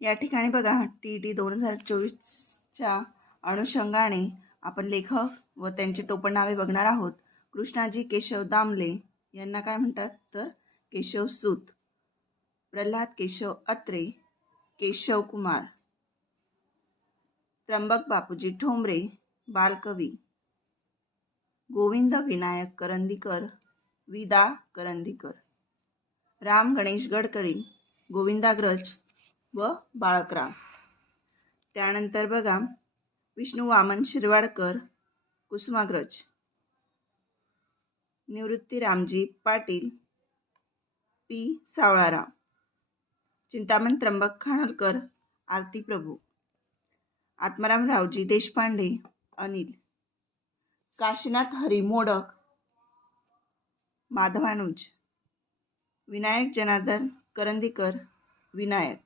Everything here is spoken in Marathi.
या ठिकाणी बघा TET 2024च्या अनुषंगाने आपण लेखक व त्यांची टोपण नावे बघणार आहोत. कृष्णाजी केशव दामले यांना काय म्हणतात तर केशव सूत. प्रल्हाद केशव अत्रे केशव कुमार. त्र्यंबक बापूजी ठोंबरे बालकवी. गोविंद विनायक करंदीकर विदा करंदीकर. राम गणेश गडकरी गोविंदाग्रज व बाळकराम. त्यानंतर बघा विष्णू वामन शिरवाडकर कुसुमाग्रज. निवृत्ती रामजी पाटील पी सावळाराम. चिंतामण त्र्यंबक खानोलकर आरती प्रभू. आत्माराम रावजी देशपांडे अनिल. काशीनाथ हरी मोडक माधवानुज. विनायक जनार्दन करंदीकर विनायक.